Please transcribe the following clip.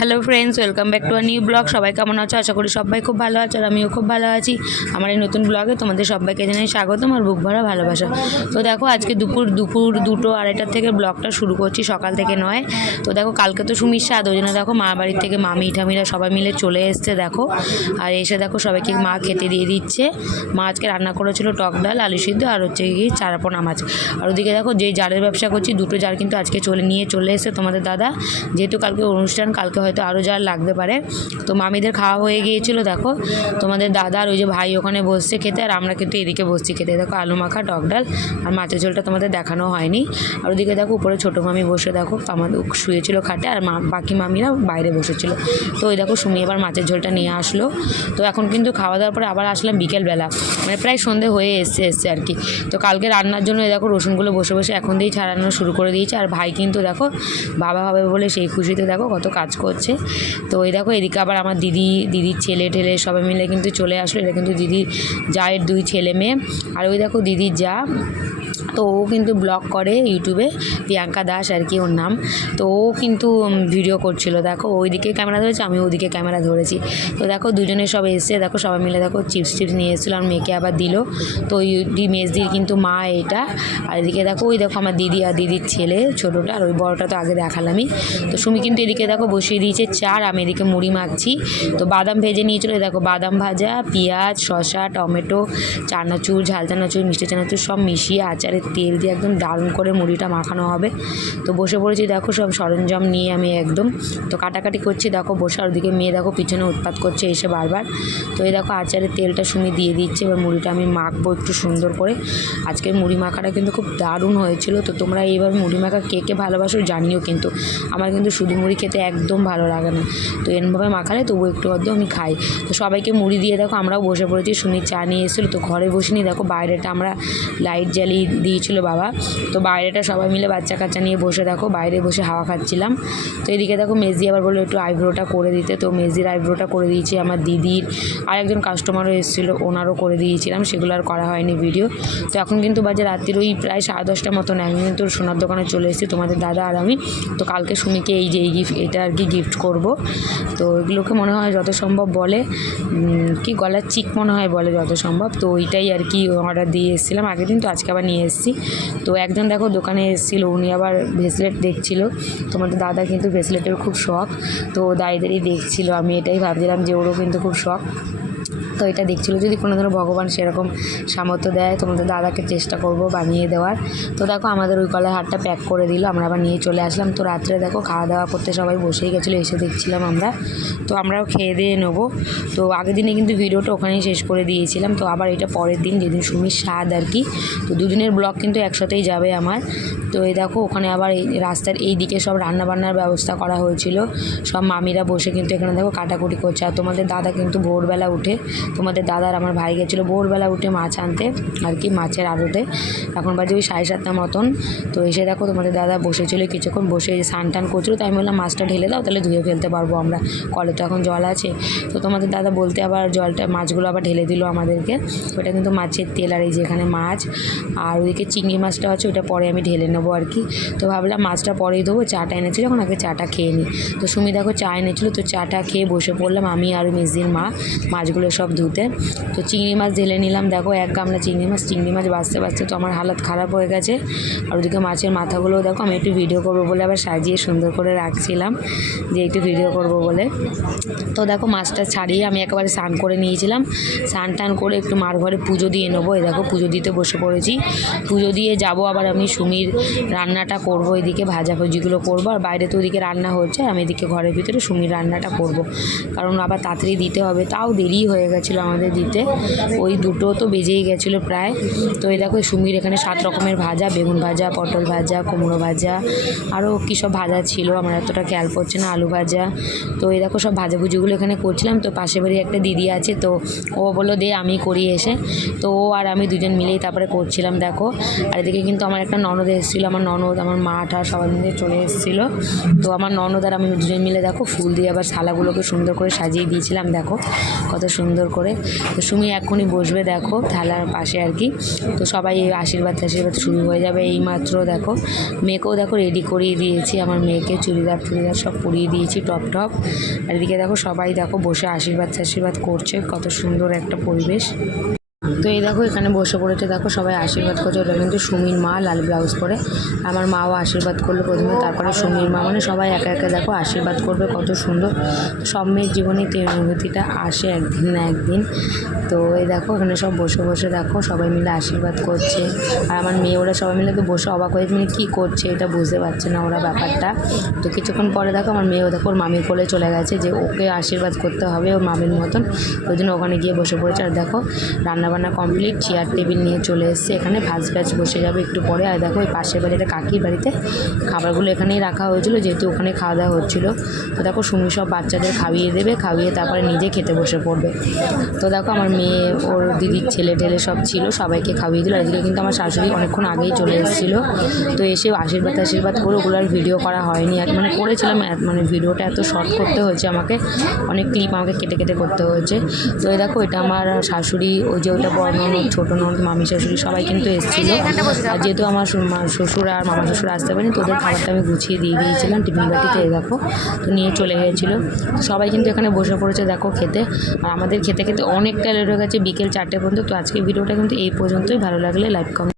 Hello friends welcome back to our new blog সবাই কেমন আছো? আশা করি সবাই খুব ভালো আছো আর আমিও খুব ভালো আছি। আমার এই নতুন ব্লগে তোমাদের সবাইকে জানাই স্বাগতম আর বুক ভরা ভালোবাসা। তো দেখো, আজকে দুপুর দুপুর দুটো আড়াইটার থেকে ব্লগটা শুরু করছি, সকাল থেকে নয়। তো দেখো, কালকে তো সুমির স্বাদ ওই জন্য দেখো মা বাড়ির থেকে মামি, ঠামিরা সবাই মিলে চলে এসছে, দেখো। আর এসে দেখো, সবাইকে মা খেতে দিয়ে দিচ্ছে। মা আজকে রান্না করেছিল টক ডাল, আলু সিদ্ধ আর হচ্ছে কি চারাপোনা মাছ। আর ওদিকে দেখো, যে জারের ব্যবসা করছি, দুটো জার কিন্তু আজকে চলে, নিয়ে চলে এসেছে তোমাদের দাদা। যেহেতু কালকে অনুষ্ঠান, কালকে হয়তো আরও জার লাগতে পারে। তো মামিদের খাওয়া হয়ে গিয়েছিল, দেখো। তোমাদের দাদার ওই যে ভাই ওখানে বসছে খেতে, আর আমরা কিন্তু এদিকে বসছি খেতে। দেখো আলু মাখা, টক ডাল, আর মাছের ঝোলটা তোমাদের দেখানো হয়নি। আর ওদিকে দেখো উপরে ছোটো মামি বসে, দেখো, আমাদের শুয়েছিল খাটে, আর মা, বাকি মামিরা বাইরে বসেছিল। তো ওই দেখো সুমি এবার মাছের ঝোলটা নিয়ে আসলো। তো এখন কিন্তু খাওয়া দাওয়ার পরে আবার আসলাম বিকেলবেলা। মানে প্রায় সন্ধে হয়ে এসছে এসছে আর কি। তো কালকে রান্নার জন্য দেখো রসুনগুলো বসে বসে এখন দিয়েই ছাড়ানো শুরু করে দিয়েছে। আর ভাই কিন্তু দেখো, বাবা হবে বলে সেই খুশিতে দেখো কত কাজ করছে তো এই দেখো, এদিকে আবার আমার দিদি, দিদির ছেলে ঠেলে সবাই মিলে কিন্তু চলে আসলো। এটা কিন্তু দিদির জায়ের দুই ছেলে মেয়ে। আর ওই দেখো দিদির যা। তো ও কিন্তু ব্লগ করে ইউটিউবে। প্রিয়াঙ্কা দাস আর কি ওর নাম। তো ও কিন্তু ভিডিও করছিল। দেখো ওইদিকে ক্যামেরা ধরেছে আমি ওদিকে ক্যামেরা ধরেছি। তো দেখো, দুজনে সব এসছে। দেখো, সবাই মিলে দেখো চিপস টিপস নিয়ে এসেছিল আর মেয়েকে আবার দিল। তো দি মেজদির কিন্তু মা এটা। আর এদিকে দেখো, ওই দেখো আমার দিদি আর দিদির ছেলে ছোটোটা। আর ওই বড়টা তো আগে দেখালামই। তো সুমি কিন্তু এদিকে দেখো বসিয়ে দিয়েছে চার, আমি এদিকে মুড়ি মাখছি। তো বাদাম ভেজে নিয়েছিল, এই দেখো বাদাম ভাজা, পেঁয়াজ, শসা, টমেটো, চানাচুর, ঝাল চানাচুর, মিষ্টি চানাচুর সব মিশিয়ে আচারের তেল দিয়ে একদম দারুণ করে মুড়িটা মাখানো হবে। তো বসে পড়েছি, দেখো সব সরঞ্জাম নিয়ে আমি একদম। তো কাটাকাটি করছি, দেখো বসে, আর ওদিকে মেয়ে দেখো পিছনে উৎপাত করছে এসে বারবার। তো এই দেখো আচারের তেলটা সুমি দিয়ে দিচ্ছে, এবার মুড়িটা আমি মাখবো একটু সুন্দর করে। আজকের মুড়ি মাখাটা কিন্তু খুব দারুণ হয়েছিল, তো তোমরা এইভাবে মুড়ি মাখা কে কে ভালোবাসো জানিও কিন্তু। আমার কিন্তু শুধু মুড়ি খেতে একদম ভালো লাগে না। তো এরমভাবে মাখালে তবু একটু অর্ধ আমি খাই। তো সবাইকে মুড়ি দিয়ে দেখো, আমরাও বসে পড়েছি সুমির চা নিয়ে এসেছিল। তো ঘরে বসিনি, দেখো বাইরেটা আমরা লাইট জ্বালিয়ে দিয়েছিল বাবা। তো বাইরেটা সবাই মিলে বাচ্চা কাচ্চা নিয়ে বসে দেখো, বাইরে বসে হাওয়া খাচ্ছিলাম। তো এদিকে দেখো মেজি আবার বলল একটু আইব্রোটা করে দিতে। তো মেজির আইব্রোটা করে দিয়েছি, আমার দিদির আর একজন কাস্টমারও এসেছিল, ওনারও করে দিয়েছিলাম। সেগুলো আর করা হয়নি ভিডিও। তো এখন কিন্তু বাজে রাত্রির, ওই প্রায় সাড়ে দশটা মতন। আমি কিন্তু সোনার দোকানে চলে এসেছি তোমাদের দাদা আর আমি। তো কালকে সুমিকে এই যে, এই গিফট এটা আর কি গিফট করব। তো এগুলোকে মনে হয় যত সম্ভব বলে কি গলার চিক মনে হয় বলে যত সম্ভব। তো ওইটাই আর কি অর্ডার দিয়ে এসেছিলাম। আগের দিন তো আজকে আবার নিয়ে এসেছি। তো একজন দেখো দোকানে এসেছিল, উনি আবার ভেসলেট দেখছিল। তোমাদের দাদা কিন্তু ভেসলেটের খুব শখ। তো দাঁড়িয়ে দাঁড়িয়ে দেখছিল। আমি এটাই ভাবছিলাম যে ওরও কিন্তু খুব শখ। তো এটা দেখছিল। যদি কোনো দিনও ভগবান সেরকম সামর্থ্য দেয়, তোমাদের দাদাকে চেষ্টা করব বানিয়ে দেওয়ার। তো দেখো, আমাদের ওই কলার হাটটা প্যাক করে দিল। আমরা আবার নিয়ে চলে আসলাম। তো রাত্রে দেখো খাওয়া দাওয়া করতে সবাই বসেই গেছিল, এসে দেখছিলাম আমরা। তো আমরাও খেয়ে দিয়ে নেব। তো আগের দিনে কিন্তু ভিডিওটা ওখানেই শেষ করে দিয়েছিলাম। তো আবার এটা পরের দিন, যেদিন সুমির স্বাদ আর কি। তো দুদিনের ব্লগ কিন্তু একসাথেই যাবে আমার। তো এই দেখো, ওখানে আবার এই রাস্তার এই দিকে সব রান্না বান্নার ব্যবস্থা করা হয়েছিল। সব মামিরা বসে কিন্তু এখানে দেখো কাটাকুটি করছে। আর তোমাদের দাদা কিন্তু ভোরবেলা উঠে তোমাদের দাদার আমার ভাই গেছিল ভোরবেলা উঠে মাছ আনতে, আর কি মাছের আড়তে এখন বাজে ওই সাড়ে সাতটা মতন। তো এসে দেখো তোমাদের দাদা বসেছিলো, কিছুক্ষণ বসে স্নান টান করছিল, তাই আমি বললাম, মাছটা ঢেলে দাও, তাহলে ধুয়ে ফেলতে পারব আমরা। কলে তো এখন জল আছে। তো তোমাদের দাদা বলতে আবার জলটা, মাছগুলো আবার ঢেলে দিল আমাদেরকে। ওটা কিন্তু মাছের তেল আর এই যে এখানে মাছ, আর ওইদিকে চিংড়ি মাছটা আছে, ওটা পরে আমি ঢেলে নেব আর কি। তো ভাবলাম মাছটা পরেই দেবো, চাটা এনেছিল, এখন আগে চাটা খেয়ে নিই তো সুমি দেখো চা এনেছিলো, তো চাটা খেয়ে বসে পড়লাম আমি আর মেজির মা, মাছগুলো সব ধুতে। তো চিংড়ি মাছ ঢেলে নিলাম। দেখো এক গামলা চিংড়ি মাছ চিংড়ি মাছ বাঁচতে বাঁচতে তো আমার হালত খারাপ হয়ে গেছে। আর ওদিকে মাছের মাথাগুলোও দেখো, আমি একটু ভিডিও করব বলে আবার সাজিয়ে সুন্দর করে রাখছিলাম যে একটু ভিডিও করব বলে। তো দেখো মাছটা ছাড়িয়ে আমি একেবারে স্নান করে নিয়েছিলাম। স্নান টান করে একটু মার ঘরে পুজো দিয়ে নেব। এই দেখো পুজো দিতে বসে পড়েছি। পুজো দিয়ে যাব আবার আমি সুমির রান্নাটা করব। এদিকে ভাজাভুজিগুলো করব। আর বাইরে তো ওদিকে রান্না হচ্ছে। আমি এদিকে ঘরের ভিতরে সুমির রান্নাটা করব। কারণ আবার তাড়াতাড়ি দিতে হবে। তাও দেরি হয়ে গেছিল আমাদের দিতে। ওই দুটো তো বেজেই গেছিল প্রায়। তো এই দেখো সুমির এখানে সাত রকমের ভাজা, বেগুন ভাজা, পটল ভাজা, কুমড়ো ভাজা, আরও কী সব ভাজা ছিল, আমার এতটা খেয়াল পড়ছে না, আলু ভাজা। তো এই দেখো, সব ভাজাভুজিগুলো এখানে করছিলাম। তো পাশে বাড়ি একটা দিদি আছে, তো ও বলল, দে, আমি করি এসে। তো ও আর আমি দুজন মিলেই তারপরে করছিলাম, দেখো। আর এদিকে কিন্তু আমার একটা ননদ এসেছিল, আমার ননদ, আমার মা ঠা সবাই মিলে চলে এসেছিল। তো আমার ননদ আর আমি দুজন মিলে, দেখো, ফুল দিয়ে আবার শালাগুলোকে সুন্দর করে সাজিয়ে দিয়েছিলাম, দেখো, কত সুন্দর করে। তো সুমি এখনই বসবে দেখো, থালার পাশে আর কি। তো সবাই আশীর্বাদ আশীর্বাদ শুরু হয়ে যাবে এই মাত্র দেখো। মেয়েকেও দেখো রেডি করিয়ে দিয়েছি, আমার মেয়েকে চুড়িদার টুড়িদার সব পরিয়ে দিয়েছি, টপ টপ। আর এদিকে দেখো সবাই দেখো বসে আশীর্বাদ আশীর্বাদ করছে, কত সুন্দর একটা পরিবেশ। তো এই দেখো, এখানে বসে পড়েছে, দেখো সবাই আশীর্বাদ করছে। ওটা কিন্তু সুমির মা লাল ব্লাউজ পরে। আমার মাও আশীর্বাদ করল প্রথমে, তারপরে সুমির মা। মানে সবাই একা একা দেখো আশীর্বাদ করবে, কত সুন্দর। সব মেয়ের জীবনে তো অনুভূতিটা আসে একদিন না একদিন। তো এই দেখো, এখানে সব বসে বসে দেখো, সবাই মিলে আশীর্বাদ করছে। আর আমার মেয়ে, ওরা সবাই মিলে তো বসে অবাক হয়ে মানে কী করছে এটা বুঝতে পারছে না ওরা ব্যাপারটা। তো কিছুক্ষণ পরে দেখো, আমার মেয়েও দেখো, ওর মামির কোলে চলে গেছে যে ওকে আশীর্বাদ করতে হবে ওর মামির মতন। ওই জন্য ওখানে গিয়ে বসে পড়েছে। আর দেখো রান্নাবান্না কমপ্লিট চেয়ার টেবিল নিয়ে চলে এসছে। এখানে ভাজ ব্যাচ বসে যাবে একটু পরে। আর দেখো ওই পাশের বাড়িতে কাকির বাড়িতে খাবারগুলো এখানেই রাখা হয়েছিল, যেহেতু ওখানে খাওয়া দাওয়া হচ্ছিল। তো দেখো, সুমি সব বাচ্চাদের খাইয়ে দেবে, খাইয়ে তারপরে নিজে খেতে বসে পড়বে। তো দেখো, আমার মেয়ে, ওর দিদির ছেলে টেলে সব ছিল, সবাইকে খাইয়ে দিল। এদিকে কিন্তু আমার শাশুড়ি অনেকক্ষণ আগেই চলে এসেছিল। তো এসে আশীর্বাদ আশীর্বাদ করে ওগুলো আর ভিডিও করা হয়নি। আর মানে করেছিলাম মানে ভিডিওটা এত শর্ট করতে হয়েছে আমাকে। অনেক ক্লিপ আমাকে কেটে কেটে করতে হয়েছে। তো এই দেখো, এটা আমার শাশুড়ি, ওই যে ওটা বড় ননদ ছোটো ননদ মামি শাশুড়ি সবাই কিন্তু এসেছিল। আর যেহেতু আমার শ্বশুর আর মামা শ্বশুর আসতে পারেনি তোদের খাবারটা আমি গুছিয়ে দিয়ে দিয়েছিলাম টিফিন বাটিতে খেয়ে দেখো তো নিয়ে চলে গিয়েছিল। সবাই কিন্তু এখানে বসে পড়েছে দেখো খেতে। আর আমাদের খেতে খেতে অনেকটা লেট হয়ে গেছে বিকেল চারটে পর্যন্ত তো আজকে ভিডিওটা কিন্তু এই পর্যন্তই। ভালো লাগলে লাইক কমেন্ট